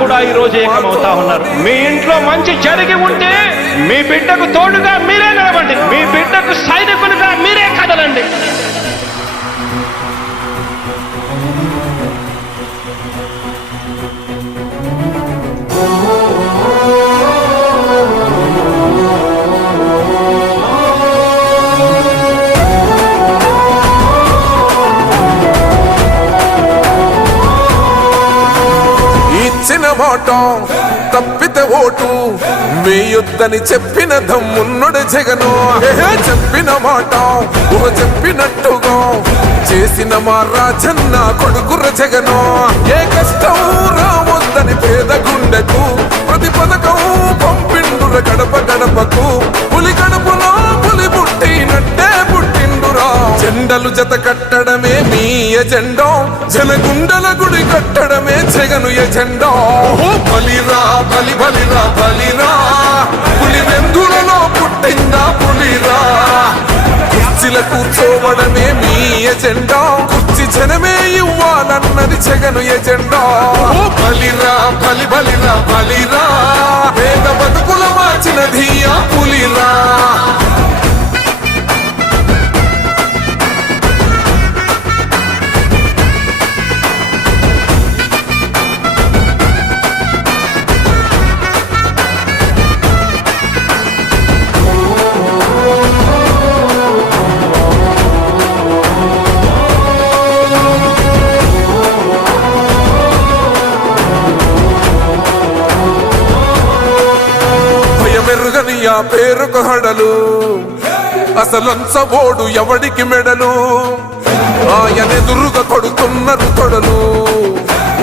కూడా ఈ రోజు ఏకమవుతా ఉన్నారు. మీ ఇంట్లో మంచి జరిగి ఉంటే మీ బిడ్డకు తోడుగా మీరే నిలబండి, మీ బిడ్డకు సైనికులుగా మీరే కదలండి. తప్పితే ఓటు వేయొద్దని చెప్పిన దమ్మున్నడు జగను. చెప్పిన మాట చెప్పినట్టుగా చేసిన మా రాజన్న కొడుకుర జగను. ఏ కష్టం రావద్దని పేద గుండెకు ప్రతి పథకం పంపిండుర గడప గడపకు. పులి గడపలో పులి పుట్టినట్టే పుట్టిండురా. జెండలు జత కట్టడమే మీ ఎజెండా, జనగుండల గుడి కట్టడమే జగను ఎజెండా. బలిరా బలి బలిరా బలిరా, పులి వెందులలో పుట్టిందా పులిరా. కుర్చీల కూర్చోవడమే మీ ఎజెండా, కుర్చీ జనమే ఇవ్వాలన్నది జగను ఎజెండా. బలిరా బలి బలిరా బలిరా, పేద బతుకుల మార్చినది ఆ పులిరా. పేరుకు హడలు అసలంచబోడు ఎవడికి మెడలు. ఆయనెదురుగా కొడుతున్నారు తొడలు,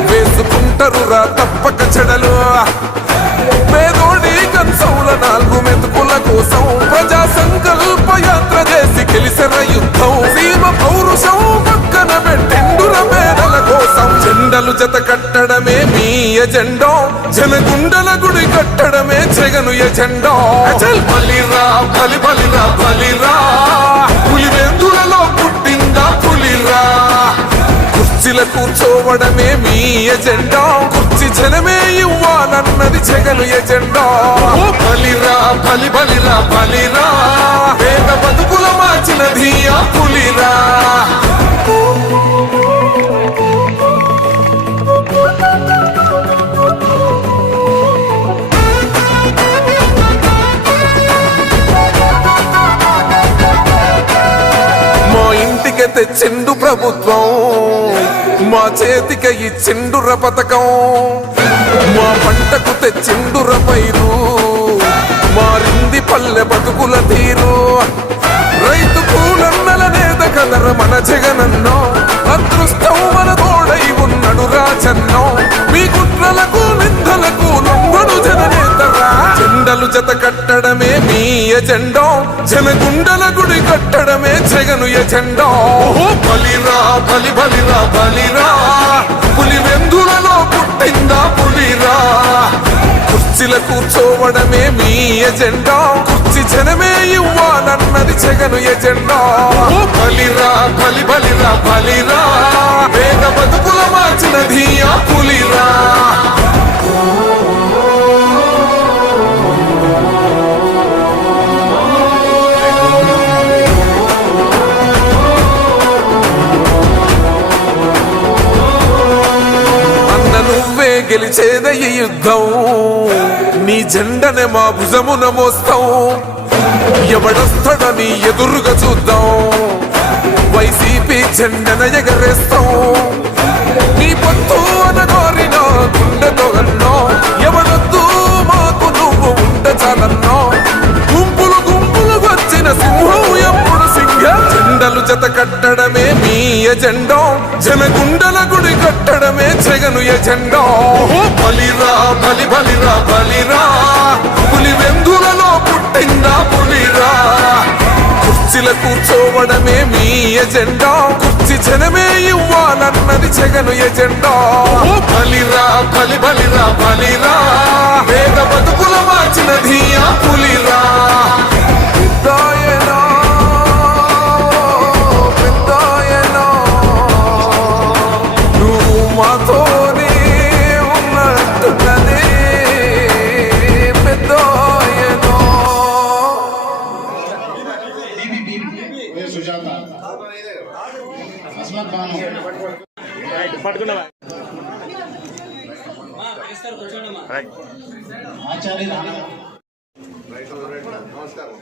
వేసుకుంటారు రా తప్పక చెడలు. పేదోడి కంచౌల 4 మెతుకుల కోసం ప్రజా సంకల్ప యాత్ర చేసి గెలిసిన యుద్ధం. సీమ పౌరుషం పక్కన పెట్టిండుర పేదల కోసం. జెండలు జత కట్టడమే మీ ఎజెండా, జనగుండల గుడి కట్టడమే జగను ఎజెండా. బలిరా బలి బలిరా బలిరా, పులి వెందులలో పుట్టిందా పులిరా. కుర్చీల కూర్చోవడమే మీ ఎజెండా, కుర్చీ జనమే ఇవ్వాలన్నది జగను ఎజెండా. బలిరా బలి బలిరా బలిరా, పేద బతుకుల మార్చినది ఆ పులిరా. తెచ్చిండు ప్రభుత్వం, మా చేతికి ఇచ్చిండుర పథకం. మా పంటకు తెచ్చిండుర పైరు, మారింది పల్లె బతుకుల తీరు. రైతు కూలన్నల నేత కదర మన జగనన్నో, అదృష్టం మన తోడై ఉన్నడు రాజన్నో. మీ కుట్రలకు నిందలకు లొంగడు జననేతరా. జెండలు జత కట్టడమే మీ ఎజెండా, జనగుండల గుడి కట్టడమే జగను ఎజెండా. బలిరా బలి బలిరా బలిరా, పులి వెందులలో పుట్టిందా పులిరా. కుర్చీల కూర్చోవడమే మీ ఎజెండా, కుర్చీ జనమే ఇవ్వాలన్నది జగను ఎజెండా. బలిరా బలి బలిరా బలిరా, పేద బతుకుల మార్చినది ఆ పులిరా. గెలిచేద ఈ యుద్ధం, నీ జెండనే మా భుజమున మోస్తాం. ఎవడొస్తాడని ఎదురుగా చూద్దాం, వైసీపీ జెండన ఎగరేస్తాం. నీ పొత్తు అనగోరిన గుండెతో అన్నో, ఎవడొద్దు మాకు నువ్వు ఉండ చాలన్నో. గుంపులు గుంపులు వచ్చిన సింహం ఎప్పుడు సింగ. జెండలు జత కట్టడమే మీ ఎజెండా, జనగుండల గుడి కట్టడమే జగను ఎజెండా. బలిరా బలి బలిరా బలిరా, పులి వెందులలో పుట్టిందా పులిరా. కుర్చీల కూర్చోవడమే మీ ఎజెండా, కుర్చీ జనమే ఇవ్వాలన్నది జగను ఎజెండా. బలిరా బలి బలిరా బలిరా, పేద బతుకుల మార్చినది ఆ పులిరా. పెద్దాయనా పట్టుకున్నావా? ఆచార్య రాణ నమస్కారం.